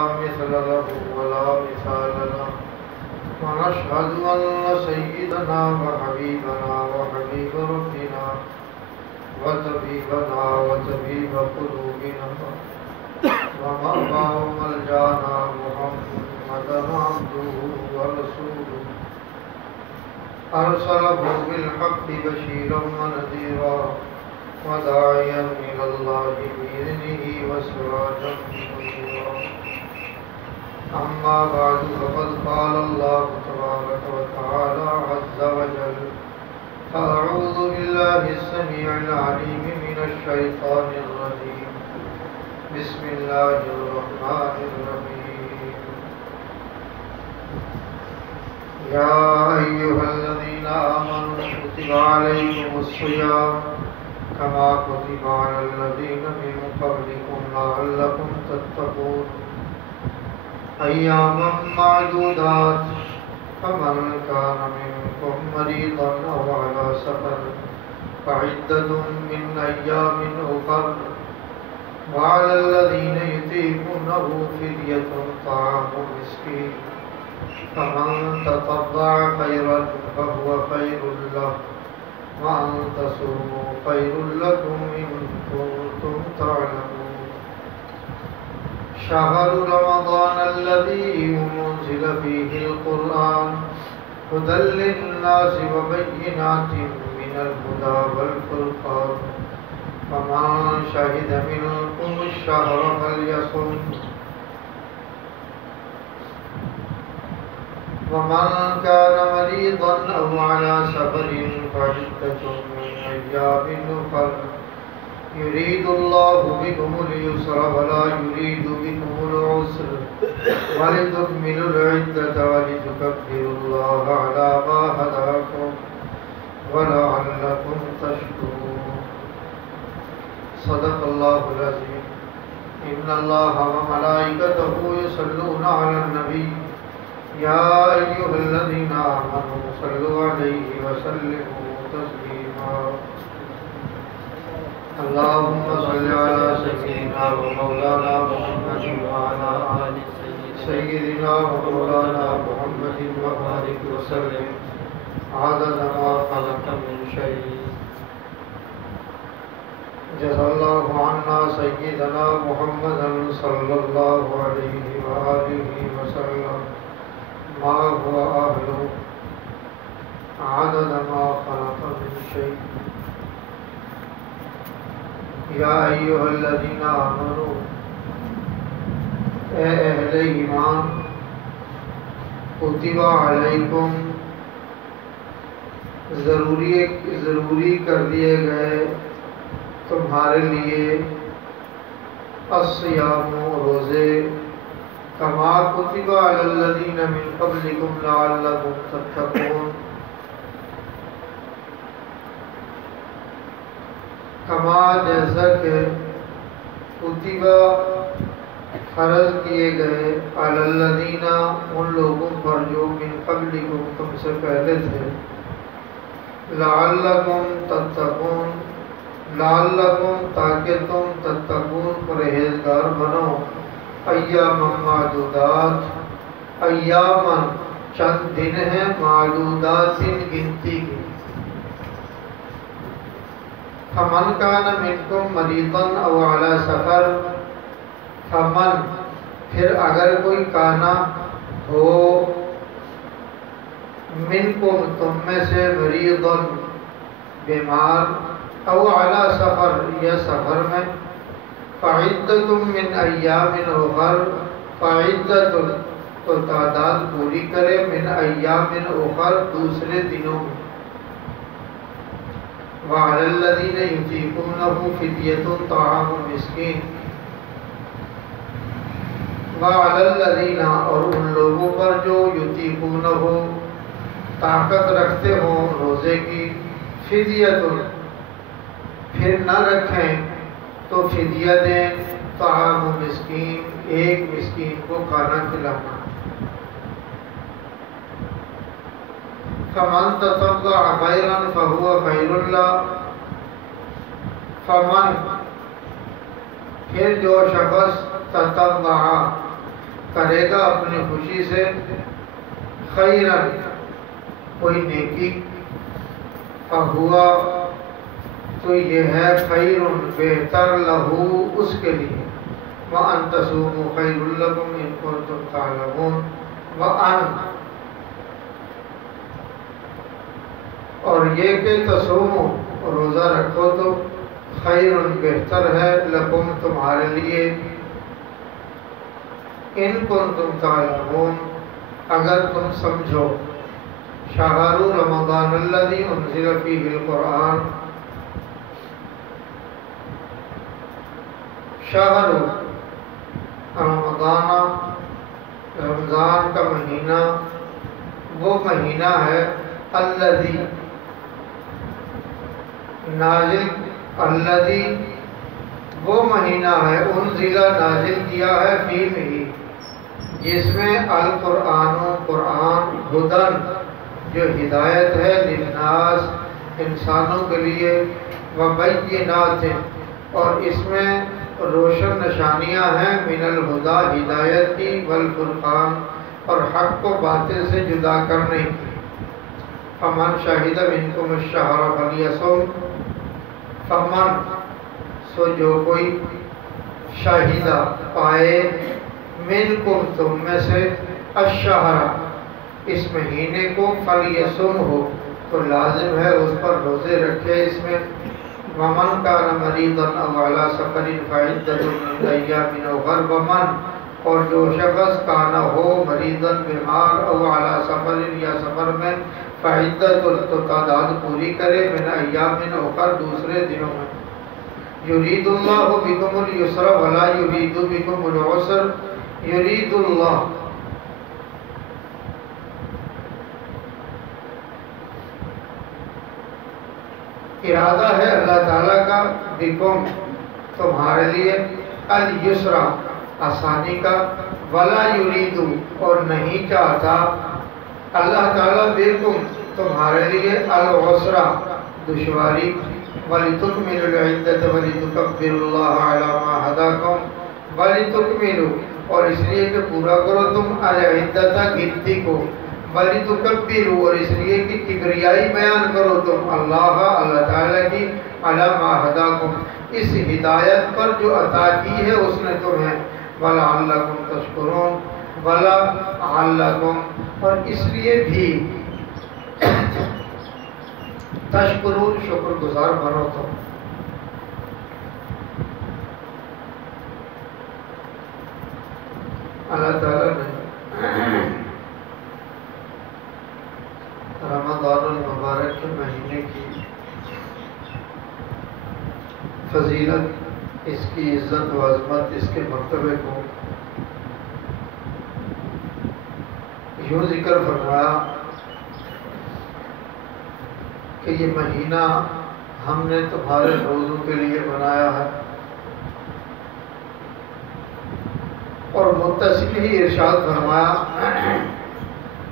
مثل له ولا مثال له ونشهد أن سيدنا وحبيبنا وحبيب ربنا وطبيبنا وطبيب قلوبنا ومأوى وملجانا محمدا عبده ورسوله أرسله بالحق بشيرا ونذيرا وداعيا إلى الله بإذنه وسراجا منيرا أما بعد فقد قال الله تبارك وتعالى عز وجل أعوذ بالله السميع العليم من الشيطان الرجيم بسم الله الرحمن الرحيم يا أيها الذين آمنوا كتب عليكم الصيام كما كتب على الذين من قبلكم لعلكم تتقون أياما معدودات فمن كان منكم مريضا أو على سفر فعدة من أيام أخر وعلى الذين يطيقونه فدية طعام مسكين فمن تطوع خيرا فهو خير له وأن تصوموا خير لكم إن كنتم تعلمون شهر رمضان الذي أنزل فيه القرآن هدى للناس وبينات من الهدى والفرقان فمن شهد منكم الشهر فليصم ومن كان مريضا أو على سفر فعدة من أيام أخر يريد الله بكم اليسر ولا يريد بكم العسر ولتكملوا العدة ولتكبروا الله على ما هداكم ولعلكم تشكرون صدق الله العظيم إن الله وملائكته يصلون على النبي يا أيها الذين آمنوا صلوا عليه وسلموا تسليما اللهم صل على سيدنا ومولانا محمد وعلى آل سيدنا ومولانا محمد وبارك وسلم عدد ما خلق من شيء جزا الله عنا سيدنا محمدا صلى الله عليه وآله وسلم ما هو أهله عدد ما خلق من شيء یا ایھا الذین آمنوا اے اہل ایمان کتب علیکم ضروری کر دیے گئے تمہارے لیے الصیام روزے کما کتب علی الذین من قبلکم لعلکم تتقون کما جیسا کہ کتبہ فرض کیے گئے علی الذین ان لوگوں پر جو من قبلکم تم سے پہلے تھے لعلکم تتقون لعلکم تاکہ تم تتقون پرہیزگار بنو ایاما معدودات ایاما چند دن ہیں معدودات گنتی کی فمن کان منکم مریضا او علی سفر فمن پھر اگر کوئی کانا ہو منکم تم میں سے مریضا بیمار او علی سفر یا سفر میں فعدۃ من ایام اخر فعدۃ تو تعداد پوری کرے من ایام اخر دوسرے دنوں میں وعلى الذين يطيقونه فدية طعام مسكين وعلى الذين اور ان لوگوں پر جو يطيقونه طاقت رکھتے ہوں روزے کی فدیۃ پھر نہ رکھیں تو فدیہ دیں طعام مسکین ایک مسکین کو کھانا کھلانا فمن تطوع خيرا فهو خير له فمن پھر جو شخص تطوع کرے گا اپنی خوشی سے خیرن کوئی نیکی فہوا تو یہ ہے خیر بہتر لہو اس کے لیے وَأَن تَصُومُوا خَيْرٌ لَكُمْ إِن كُنتُمْ تَعْلَمُونَ وَأَن اور یہ کہ تصومو روزہ رکھو تو خیر بہتر ہے لکم تمہارے لیے ان کنتم تعلمون اگر تم سمجھو شہر رمضان الذی انزل فیہ القرآن شہر رمضان کا مہینہ وہ مہینہ ہے الذی نازل الذی وہ مہینہ ہے انزل نازل کیا ہے فی میں جس میں القرآن قرآن ہدن جو ہدایت ہے للناس انسانوں کے لیے وبینات اور اس میں روشن نشانیاں ہیں من الہدا ہدایت کی والفرقان اور حق کو باطل سے جدا کرنے کی فمن شہد منکم الشہر فلیصم فمن سو جو کوئی شاہدہ پائے منکم تم میں سے الشہر اس مہینے کو فلیصم ہو تو لازم ہے اس پر روزے رکھے اس میں ومن کان مریضا او علی سفر فعدۃ من ایام اخر ومن اور جو شخص کانا ہو مریضا بیمار او علی سفر یا سفر میں فعدۃ تو تعداد پوری کرے من ایام اخر دوسرے دنوں میں یرید اللہ بکم اليسر ولا یرید بکم العسر یرید اللہ ارادہ ہے اللہ تعالیٰ کا بکم تمہارے لیے الیسر آسانی کا ولا یرید اور نہیں چاہتا اللہ تعالیٰ بکم تمہارے لیے العسر دشواری وَلِتُكْمِلُوا الْعِدَّةَ وَلِتُكَبِّرُوا اللَّهَ عَلَى مَا هَدَاكُمْ وَلِتُكْمِلُوا اور اس لیے کہ پورا کرو تم الْعِدَّةَ گنتی کو وَلِتُكَبِّرُوا اور اس لیے کہ کبریائی بیان کرو تم اللہ تعالیٰ کی عَلَى مَا هَدَاكُمْ اس ہدایت پر جو عطا کی ہے اس نے تمہیں وَلَعَلَّكُمْ تَشْكُرُونَ وَلَعَلَّكُمْ اور اس لیے بھی تشکرون شکر گزار بنو تو اللہ تعالیٰ نے رمضان المبارک کے مہینے کی فضیلت اس کی عزت و عظمت اس کے مرتبے کو یوں ذکر فرمایا کہ یہ مہینہ ہم نے تمہارے روزوں کے لیے بنایا ہے اور متصل ہی ارشاد فرمایا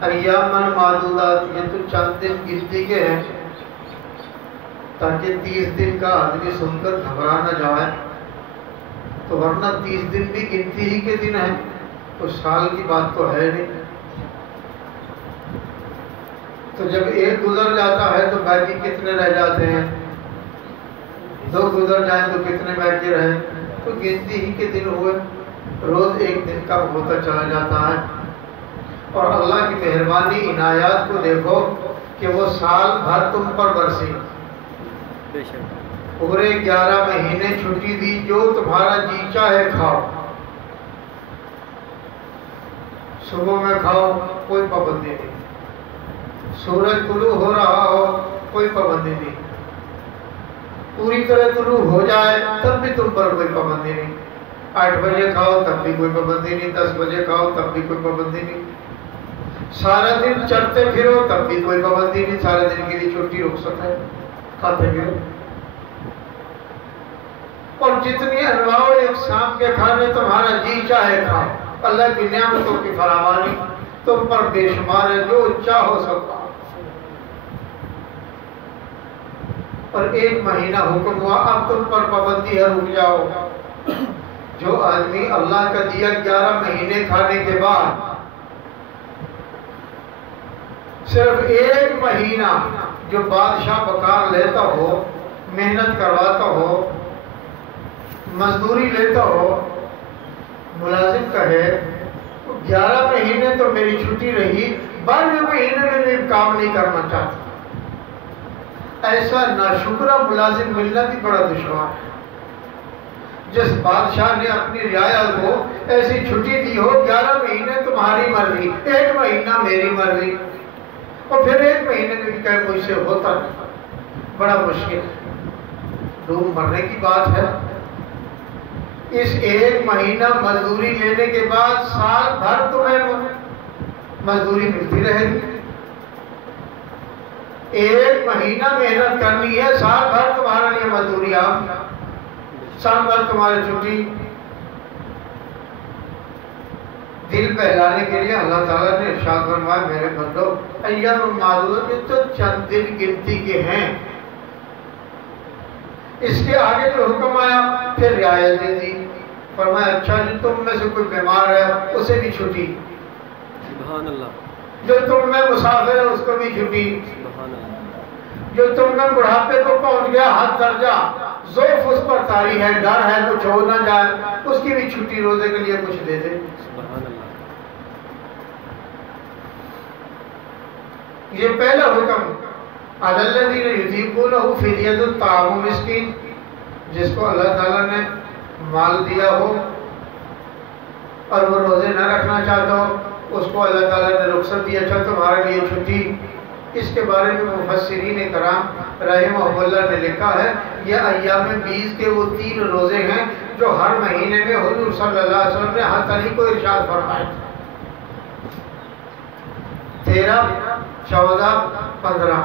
ایاماً معدودات یہ تو چند دن گنتی کے ہیں تاکہ 30 دن کا آدمی سن کر گھبرا نہ جائے تو ورنہ 30 دن بھی گنتی ہی کے دن ہیں تو سال کی بات تو ہے نہیں تو جب ایک گزر جاتا ہے تو باقی کتنے رہ جاتے ہیں 2 گزر جائیں تو کتنے باقی رہے تو گنتی ہی کے دن ہوئے روز ایک دن کا ہوتا چلا جاتا ہے اور اللہ کی مہربانی عنایات کو دیکھو کہ وہ سال بھر تم پر برسی پورے 11 مہینے چھٹی دی جو تمہارا جی چاہے کھاؤ صبح میں کھاؤ کوئی پابندی نہیں سورج طلوع ہو رہا ہو کوئی پابندی نہیں پوری طرح طلوع ہو جائے تب بھی تم پر کوئی پابندی نہیں 8 بجے کھاؤ تب بھی کوئی پابندی نہیں 10 بجے کھاؤ تب بھی کوئی پابندی نہیں سارا دن چلتے پھرو تب بھی کوئی پابندی نہیں سارے دن کے لیے چھٹی رخصت ہے کھاتے پھرو اور جتنی انواع و اقسام کے کھانے تمہارا جی چاہے کھاؤ اللہ کی نعمتوں کی فراوانی تم پر بے شمار ہے جو چاہو سکتا اور ایک مہینہ حکم ہوا اب تم پر پابندی ہے رک جاؤ جو آدمی اللہ کا دیا 11 مہینے کھانے کے بعد صرف 1 مہینہ جو بادشاہ بکار لیتا ہو، محنت کرواتا ہو، مزدوری لیتا ہو، ملازم کہے 11 مہینے تو میری چھٹی رہی، 12ویں مہینے میں بھی کام نہیں کرنا چاہتا، ایسا ناشکرہ ملازم ملنا بھی بڑا دشوار ہے۔ جس بادشاہ نے اپنی رعایا کو ایسی چھٹی دی ہو 11 مہینے تمہاری مرضی، 1 مہینہ میری مرضی، اور پھر 1 مہینے میں بھی کہیں مجھ سے ہوتا نہیں، بڑا مشکل ہے، ڈوب مرنے کی بات ہے۔ اس 1 مہینہ مزدوری لینے کے بعد سال بھر تمہیں مزدوری ملتی رہے گی۔ 1 مہینہ محنت کرنی ہے، سال بھر تمہارے لیے مزدوری، سال بھر تمہاری چھٹی۔ دل بہلانے کے لیے اللہ تعالیٰ نے ارشاد فرمایا میرے بندو ایام معدودۃ، یہ تو چند دن گنتی کے ہیں۔ اس کے آگے جو حکم آیا پھر رعایت دے دی، فرمایا اچھا جی تم میں سے کوئی بیمار ہے اسے بھی چھٹی، سبحان اللہ، جو تم میں مسافر ہے اس کو بھی چھٹی، سبحان اللہ، جو تم میں بڑھاپے کو پہنچ گیا حد درجہ، ضعف اس پر طاری ہے، ڈر ہے کچھ ہو نہ جائے، اس کی بھی چھٹی، روزے کے لیے کچھ دے دے۔ سبحان اللہ، یہ پہلا حکم علی الذین یطیقونہ فدیۃ طعام مسکین، جس کو اللہ تعالیٰ نے مال دیا ہو اور وہ روزے نہ رکھنا چاہتا ہو، اس کو اللہ تعالیٰ نے رخصت دی، اچھا تمہارے لیے چھٹی۔ اس کے بارے میں مفسرین کرام رحمہ اللہ نے لکھا ہے یہ ایام بیس کے وہ 3 روزے ہیں جو ہر مہینے میں حضور صلی اللہ علیہ وسلم نے ہر علی کو ارشاد فرمائے، 13، 14، 15،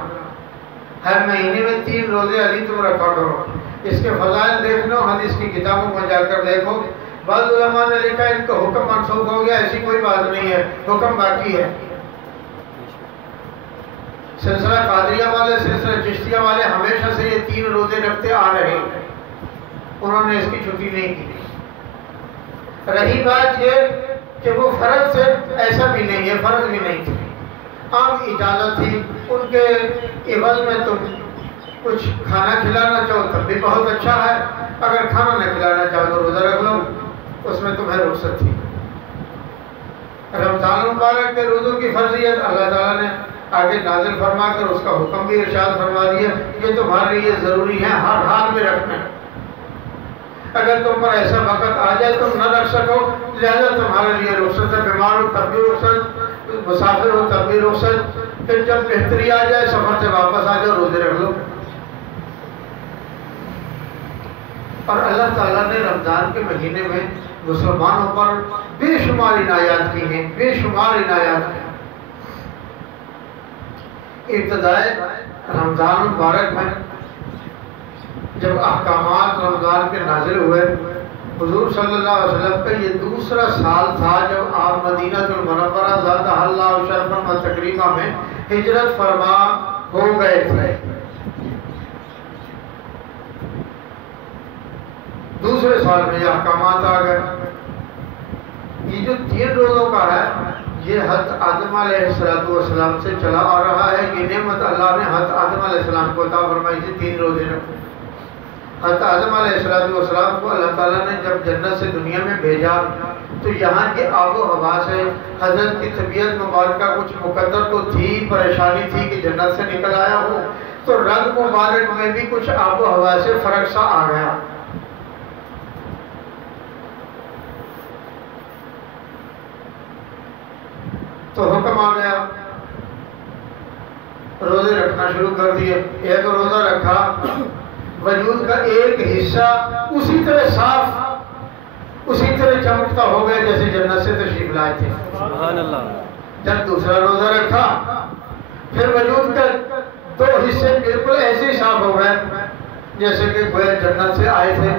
ہر مہینے میں 3 روزے علی تم رکھا کرو۔ اس کے فضائل دیکھ لو، حدیث کی کتابوں میں جا کر دیکھو، بعض علماء نے لکھا ان کا حکم منسوخ ہو گیا، ایسی کوئی بات نہیں ہے، حکم باقی ہے۔ سلسلہ قادریہ والے، سلسلہ چشتیہ والے ہمیشہ سے یہ 3 روزے رکھتے آ رہے ہیں، انہوں نے اس کی چھٹی نہیں کی۔ رہی بات یہ کہ وہ فرض سے ایسا بھی نہیں ہے، فرض بھی نہیں تھی، عام اجازت تھی، ان کے عوض میں تم کچھ کھانا کھلانا چاہو تب بھی بہت اچھا ہے، اگر کھانا نہ کھلانا چاہو تو روزہ رکھ لو، اس میں تمہیں رخصت تھی۔ رمضان مبارک کے روزوں کی فرضیت اللہ تعالیٰ نے آگے نازل فرما کر اس کا حکم بھی ارشاد فرما دیا، یہ تمہارے لیے ضروری ہے، ہر حال میں رکھنا۔ اگر تم پر ایسا وقت آ جائے تم نہ رکھ سکو، لہذا تمہارے لیے رخصت ہے، بیمار ہو تب بھی رخصت، مسافر ہو تب بھی رخصت، پھر جب بہتری آ جائے سفر سے واپس آ جاؤ روزے رکھ لو۔ اور اللہ تعالیٰ نے رمضان کے مہینے میں مسلمانوں پر بے شمار عنایات کی ہیں، بے شمار عنایات ہیں۔ ابتدائے رمضان مبارک میں جب احکامات رمضان کے نازل ہوئے، حضور صلی اللہ علیہ وسلم کا یہ دوسرا سال تھا جب آپ مدینہ المنورہ زادہ اللہ شرفا و تکریما میں ہجرت فرما ہو گئے تھے۔ دوسرے سال میں یہ احکامات آ گئے۔ یہ جو 3 روزوں کا ہے یہ حضرت آدم علیہ السلام سے چلا آ رہا ہے، یہ نعمت اللہ نے حضرت آدم علیہ السلام کو عطا فرمائی تھی، 3 روزے رکھو۔ حضرت آدم علیہ السلام کو اللہ تعالیٰ نے جب جنت سے دنیا میں بھیجا تو یہاں کی آب و ہوا سے حضرت کی طبیعت مبارکہ کچھ مقدر تو تھی، پریشانی تھی کہ جنت سے نکل آیا ہو، تو رنگ مبارک میں بھی کچھ آب و ہوا سے فرق سا آ گیا۔ تو حکم آ گیا، روزے رکھنا شروع کر دیے۔ ایک روزہ رکھا، وجود کا ایک حصہ اسی طرح صاف، اسی طرح چمکتا ہو گیا جیسے جنت سے تشریف لائے تھے۔ سبحان اللہ۔ جب دوسرا روزہ رکھا پھر وجود کا 2 حصے بالکل ایسے ہی صاف ہو گئے جیسے کہ گویا جنت سے آئے تھے۔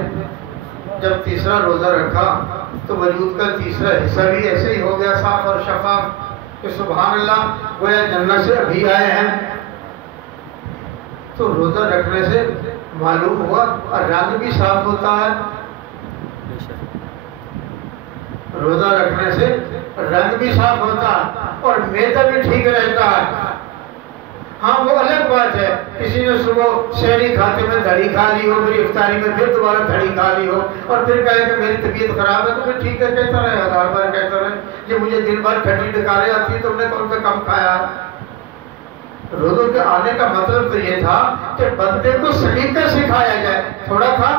جب تیسرا روزہ رکھا تو وجود کا تیسرا حصہ بھی ایسے ہی ہو گیا صاف اور شفاف کہ سبحان اللہ گویا جنت سے ابھی آئے ہیں۔ تو روزہ رکھنے سے معلوم ہوا اور رنگ بھی صاف ہوتا ہے، روزہ رکھنے سے رنگ بھی صاف ہوتا ہے اور معدہ بھی ٹھیک رہتا ہے۔ ہاں وہ الگ بات ہے، کسی نے صبح سحری کھاتے میں دھڑی کھا لی ہو، پھر افطاری میں پھر دوبارہ دھڑی کھا لی ہو اور پھر کہے کہ میری طبیعت خراب ہے، تو پھر ٹھیک ہے کہتا رہے، 1000 بار کہتا رہے یہ مجھے دن بھر کھٹی ڈکارے آتی ہے، تم نے کون سا کم کھایا۔ روزوں کے آنے کا مطلب تو یہ تھا کہ بندے کو سلیقہ سکھایا جائے، تھوڑا کھا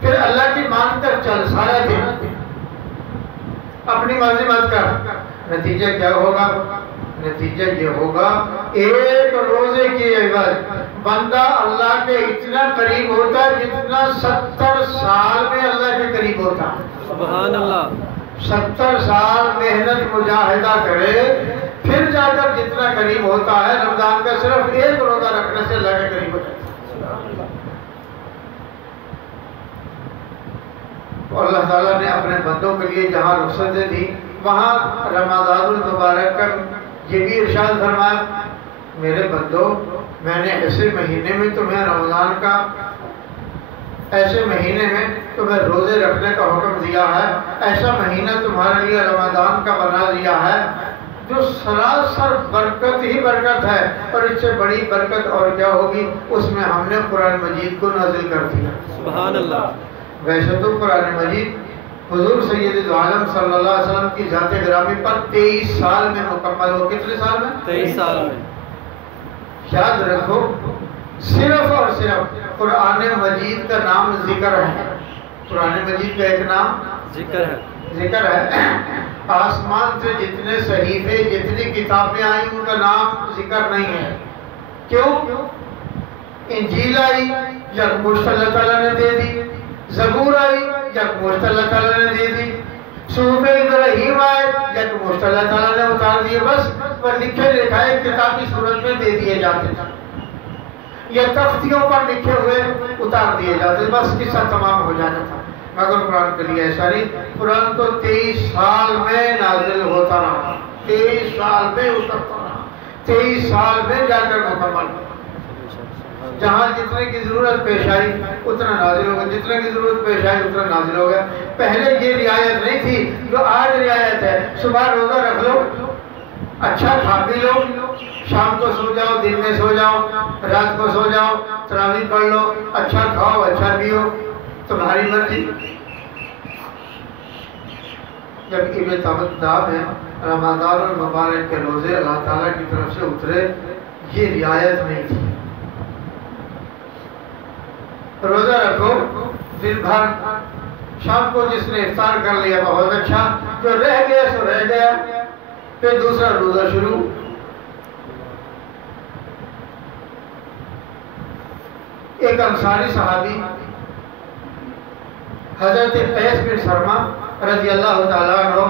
پھر اللہ کی مان کر چل سارا دن، اپنی مرضی مت کر۔ نتیجہ کیا ہوگا؟ نتیجہ یہ ہوگا ایک روزے کی عوض بندہ اللہ کے اتنا قریب ہوتا ہے جتنا 70 سال میں اللہ کے قریب ہوتا ہے۔ سبحان اللہ۔ 70 سال محنت مجاہدہ کرے پھر جا کر جتنا قریب ہوتا ہے، رمضان کا صرف ایک روزہ رکھنے سے اللہ کے قریب ہوتا ہے۔ اور اللہ تعالیٰ نے اپنے بندوں کے لیے جہاں رخصتیں دی وہاں رمضان المبارک کا یہ بھی ارشاد فرمایا، میرے بندو میں نے ایسے مہینے میں تمہیں رمضان کا، ایسے مہینے میں تمہیں روزے رکھنے کا حکم دیا ہے، ایسا مہینہ تمہارے لیے رمضان کا بنا دیا ہے جو سراسر برکت ہی برکت ہے، اور اس سے بڑی برکت اور کیا ہوگی؟ اس میں ہم نے قرآن مجید کو نازل کر دیا۔ سبحان اللہ۔ ویسے تو قرآن مجید حضور سید عالم صلی اللہ علیہ وسلم کی ذات گرامی پر 23 سال میں مکمل ہو۔ کتنے سال میں؟ 23 سال میں۔ یاد رکھو صرف اور صرف قرآن مجید کا نام ذکر ہے، قرآن مجید کا ایک نام ذکر ہے۔ آسمان سے جتنے صحیفے جتنی کتابیں آئیں ان کا نام ذکر نہیں ہے۔ کیوں؟ انجیل آئی یکمشت اللہ تعالیٰ نے دے دی، زبور آئی یکمشت اللہ تعالیٰ نے دے دی، صحف ابراہیم آئے یکمشت اللہ تعالیٰ نے اتار دیے، بس پر لکھے لکھائے کتاب کی صورت میں دے دیے جاتے تھے، یا تختیوں پر لکھے ہوئے اتار دیے جاتے، بس قصہ تمام ہو جاتا تھا۔ مگر قرآن کے لیے ایسا نہیں، قرآن تو 23 سال میں نازل ہوتا رہا، 23 سال میں اترتا رہا، 23 سال میں جا کر مکمل ہوا۔ جہاں جتنے کی ضرورت پیش آئی اتنا نازل ہو گیا، جتنے کی ضرورت پیش آئی اتنا نازل ہو گیا۔ پہلے یہ رعایت نہیں تھی جو آج رعایت ہے، صبح روزہ رکھ لو، اچھا کھا پی لو، شام کو سو جاؤ، دن میں سو جاؤ، رات کو سو جاؤ، تراویح پڑھ لو، اچھا کھاؤ اچھا پیو، تمہاری مرضی۔ جب عید تابت ہے رمضان المبارک کے روزے اللہ تعالیٰ کی طرف سے اترے، یہ رعایت نہیں تھی۔ روزہ رکھو دن بھر، شام کو جس نے افطار کر لیا بہت اچھا، جو رہ گیا سو رہ گیا، پھر دوسرا روزہ شروع۔ ایک انصاری صحابی حضرت قیس بن سرما رضی اللہ تعالیٰ عنہ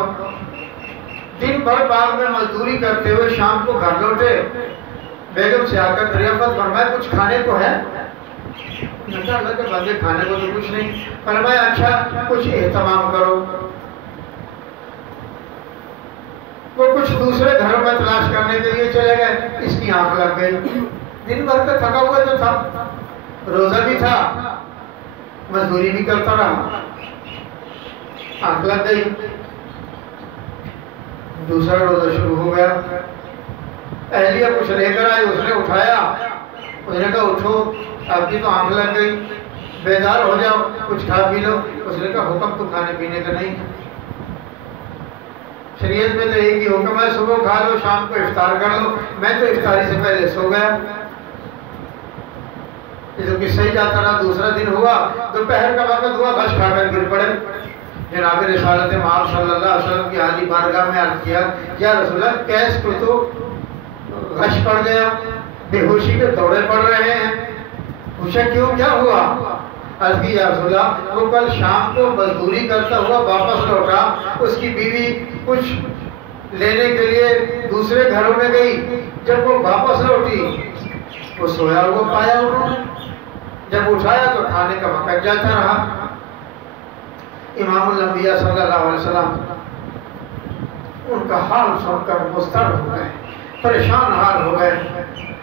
دن بھر باغ میں مزدوری کرتے ہوئے شام کو گھر لوٹے، بیگم سے آ کر دریافت فرمایا کچھ کھانے کو ہے؟ اللہ کے بندے کھانے کو تو کچھ نہیں، فرمایا اچھا کچھ اہتمام کرو۔ وہ کچھ دوسرے گھروں میں تلاش کرنے کے لیے چلے گئے، اس کی آنکھ لگ گئی، دن بھر کا تھکا ہوا جو تھا، روزہ بھی تھا مزدوری بھی کرتا رہا، آنکھ لگ گئی، دوسرا روزہ شروع ہو گیا۔ اہلیہ کچھ لے کر آئی، اس نے اٹھایا، اس نے کہا اٹھو آپ کی تو آنکھ لگ گئی، بیدار ہو جاؤ کچھ کھا پی لو۔ اس نے کہا حکم تو کھانے پینے کا نہیں، شریعت میں تو ایک ہی حکم ہے صبح کھا لو شام کو افطار کر لو، میں تو افطاری سے پہلے سو گیا۔ یہ تو قصہ ہی جاتا رہا، دوسرا دن ہوا، دوپہر کا وقت ہوا، بس کھا کر گر پڑے۔ جناب رسالت مآب صلی اللہ علیہ وسلم کی عالی بارگاہ میں عرض کیا یا رسول اللہ کیس کو تو غش پڑ گیا، بے ہوشی کے دوڑے پڑ رہے ہیں، پوچھا کیوں کیا ہوا؟ عرض کی یا رسول اللہ وہ کل شام کو مزدوری کرتا ہوا واپس لوٹا، اس کی بیوی کچھ لینے کے لیے دوسرے گھروں میں گئی، جب وہ واپس لوٹی وہ سویا ہوا پایا انہوں نے، جب اٹھایا تو کھانے کا وقت جاتا رہا۔ امام الانبیاء صلی اللہ علیہ وسلم ان کا حال سن کر مضطرب ہو گئے، پریشان حال ہو گئے،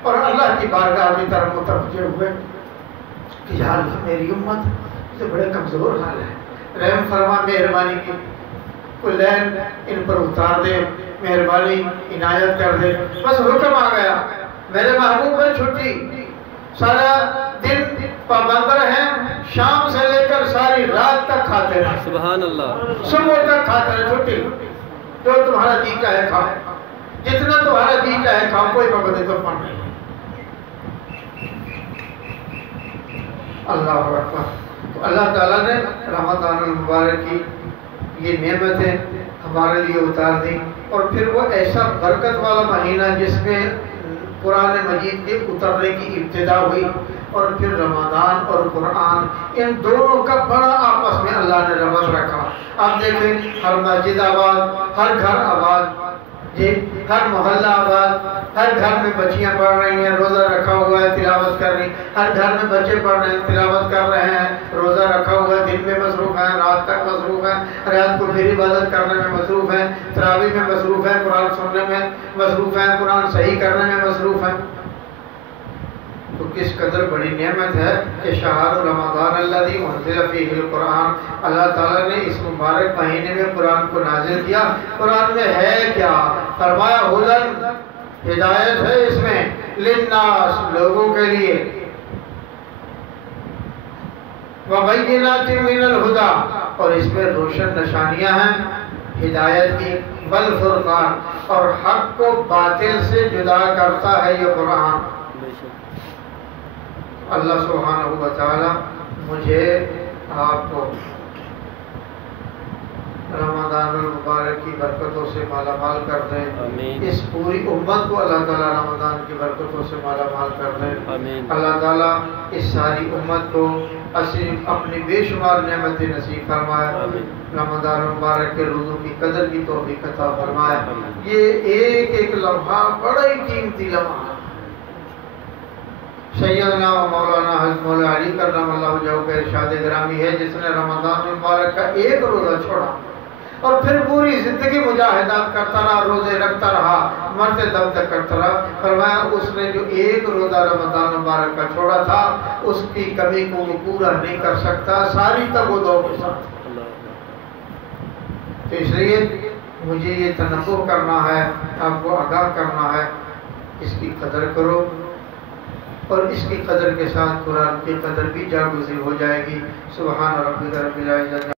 اور اللہ کی بارگاہ کی طرف متوجہ ہوئے کہ یا اللہ میری امت سے بڑے کمزور حال ہے، رحم فرما، مہربانی کی۔ کوئی لین ان پر اتار دے، مہربانی عنایت کر دے۔ بس حکم آ گیا، میرے محبوب ہے چھٹی، سارا دن پابند ہیں، شام سے لے کر ساری رات تک کھاتے رہیں، سبحان اللہ، صبح تک کھاتے رہیں، چھٹی، جو تمہارا جی چاہے کھاؤ، جتنا تمہارا جی چاہے کھاؤ، کوئی پابندی تو پڑھ نہیں۔ اللہ اکبر۔ تو اللہ تعالیٰ نے رمضان المبارک کی یہ نعمتیں ہمارے لیے اتار دی، اور پھر وہ ایسا برکت والا مہینہ جس میں قرآن مجید کے اترنے کی ابتدا ہوئی، اور پھر رمضان اور قرآن ان دونوں کا بڑا آپس میں اللہ نے ربط رکھا۔ آپ دیکھیں ہر مسجد آباد، ہر گھر آباد، جی ہر محلہ آباد، ہر گھر میں بچیاں پڑھ رہی ہیں، روزہ رکھا ہوا ہے، تلاوت کر رہی، ہر گھر میں بچے پڑھ رہے ہیں، تلاوت کر رہے ہیں، روزہ رکھا ہوا ہے، دن میں مصروف ہیں، رات تک مصروف ہیں، رات کو پھر عبادت کرنے میں مصروف ہیں، تراویح میں مصروف ہیں، قرآن سننے میں مصروف ہیں، قرآن صحیح کرنے میں مصروف ہیں۔ تو کس قدر بڑی نعمت ہے کہ شہر رمضان الذی انزل فیہ القرآن، اللہ تعالیٰ نے اس مبارک مہینے میں قرآن کو نازل کیا۔ قرآن میں ہے کیا؟ فرمایا ہدن، ہدایت ہے اس میں، للناس، لوگوں کے لیے، وبینات من الہدی، اور اس میں روشن نشانیاں ہیں ہدایت کی، والفرقان، اور حق کو باطل سے جدا کرتا ہے یہ قرآن۔ اللہ سبحانہ و تعالی مجھے آپ کو رمضان المبارک کی برکتوں سے مالا مال کر دیں، اس پوری امت کو اللہ تعالیٰ رمضان کی برکتوں سے مالا مال کر دیں۔ اللہ تعالیٰ اس ساری امت کو اپنی بے شمار نعمتیں نصیب فرمائے، رمضان المبارک کے روزوں کی قدر کی توفیق عطا فرمائے۔ یہ ایک ایک لمحہ بڑا ہی قیمتی لمحہ ہے۔ سیدنا و مولانا حضرت مولا علی کرم اللہ وجہہ کا ارشاد گرامی ہے، جس نے رمضان المبارک کا ایک روزہ چھوڑا اور پھر پوری زندگی مجاہدات کرتا رہا، روزے رکھتا رہا، مرتے دم تک کرتا رہا، فرمایا اس نے جو ایک روزہ رمضان مبارک کا چھوڑا تھا اس کی کمی کو وہ پورا نہیں کر سکتا ساری تگ و دو کے ساتھ۔ تو اس لیے مجھے یہ تنبہ کرنا ہے، آپ کو آگاہ کرنا ہے، اس کی قدر کرو، اور اس کی قدر کے ساتھ قرآن کی قدر بھی جاگزی ہو جائے گی۔ سبحان ربک رب العزت